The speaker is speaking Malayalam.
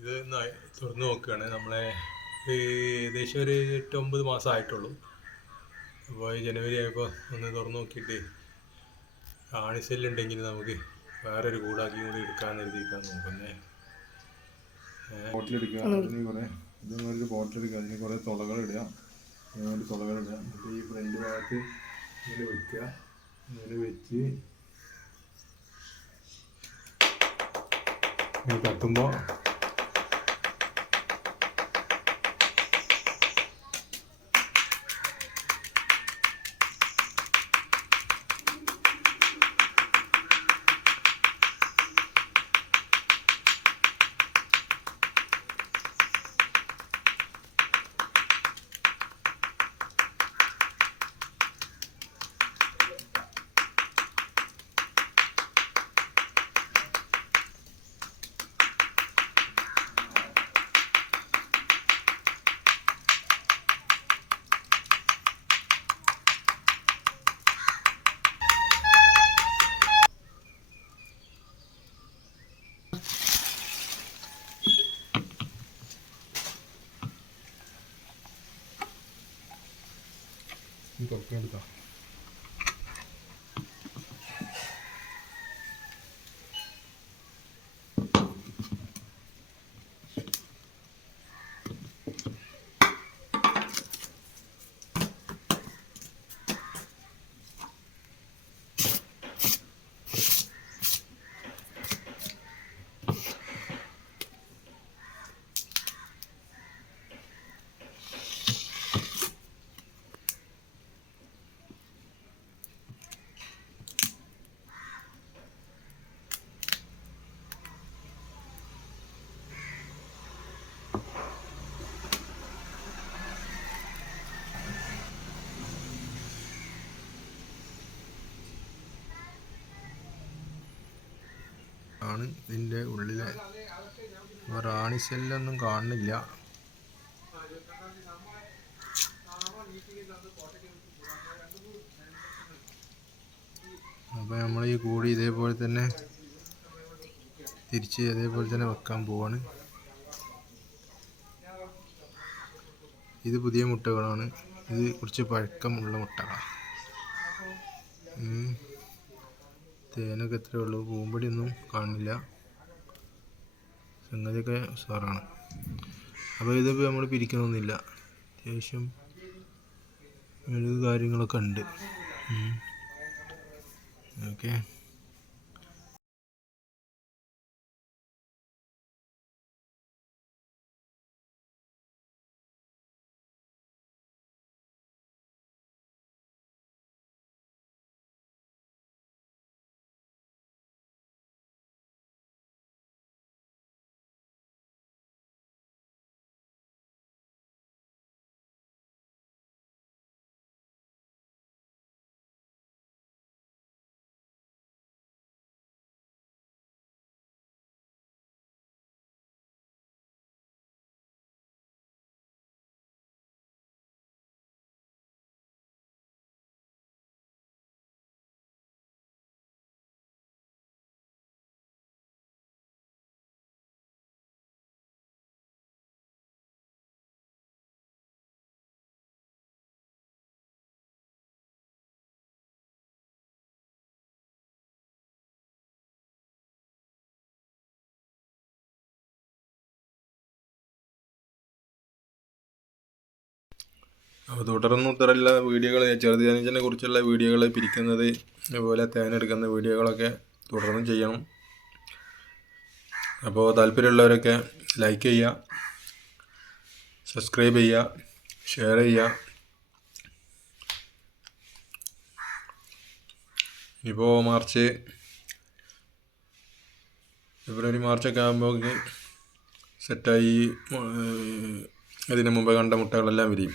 ഇത് തുറന്നു നോക്കുകയാണ്. നമ്മളെ ഈ ഏകദേശം ഒരു എട്ട് ഒമ്പത് മാസം ആയിട്ടുള്ളൂ. അപ്പോൾ ഈ ജനുവരി ആയപ്പോൾ ഒന്ന് തുറന്നു നോക്കിയിട്ട് ആണിസെല്ലുണ്ടെങ്കിൽ നമുക്ക് വേറൊരു കൂടാക്കി കൂടി എടുക്കാമെന്ന് എഴുതിയിട്ടാണ് നോക്കുന്നത് ബോട്ടിലെടുക്കുക. അതിന് കുറേ ഇതൊന്നൊരു ബോട്ടിലെടുക്കുക. അതിന് കുറേ തുളകൾ ഇടുക. ഇങ്ങനെ തുളകൾ ഇടുക. എന്നിട്ട് ഈ ഫ്രണ്ട് ഭാഗത്ത് ഇങ്ങനെ വെക്കുക. ഇങ്ങനെ വെച്ച് ഇങ്ങനെ തട്ടുമ്പോൾ ഈ തൊക്കെടുക്കാം ആണ് ഇതിന്റെ ഉള്ളിലെ. റാണി സെല്ലൊന്നും കാണുന്നില്ല. അപ്പോൾ നമ്മൾ ഈ കൂടി ഇതേപോലെ തന്നെ തിരിച്ച് അതേപോലെ തന്നെ വെക്കാൻ പോവാണ്. ഇത് പുതിയ മുട്ടകളാണ്. ഇത് കുറച്ച് പഴക്കമുള്ള മുട്ടകളാണ്. തേനൊക്കെ എത്രയേ ഉള്ളൂ. കാണുന്നില്ല. കാണില്ല സംഗതിയൊക്കെ ഉഷാറാണ്. അപ്പോൾ ഇതിപ്പോൾ നമ്മൾ പിരിക്കണമെന്നില്ല അത്യാവശ്യം മെഴുക് കാര്യങ്ങളൊക്കെ ഉണ്ട്. ഓക്കെ. അപ്പോൾ തുടർന്ന് ഉത്തരമുള്ള വീഡിയോകൾ ചെറുതേനീച്ചനെ കുറിച്ചുള്ള വീഡിയോകൾ പിരിക്കുന്നത് അതുപോലെ തേനെടുക്കുന്ന വീഡിയോകളൊക്കെ തുടർന്നും ചെയ്യണം. അപ്പോൾ താല്പര്യമുള്ളവരൊക്കെ ലൈക്ക് ചെയ്യുക സബ്സ്ക്രൈബ് ചെയ്യുക ഷെയർ ചെയ്യുക. ഇപ്പോൾ മാർച്ച് ഫെബ്രുവരി മാർച്ചൊക്കെ ആകുമ്പോൾ സെറ്റായി അതിന് മുമ്പ് കണ്ട മുട്ടകളെല്ലാം വിരിയും.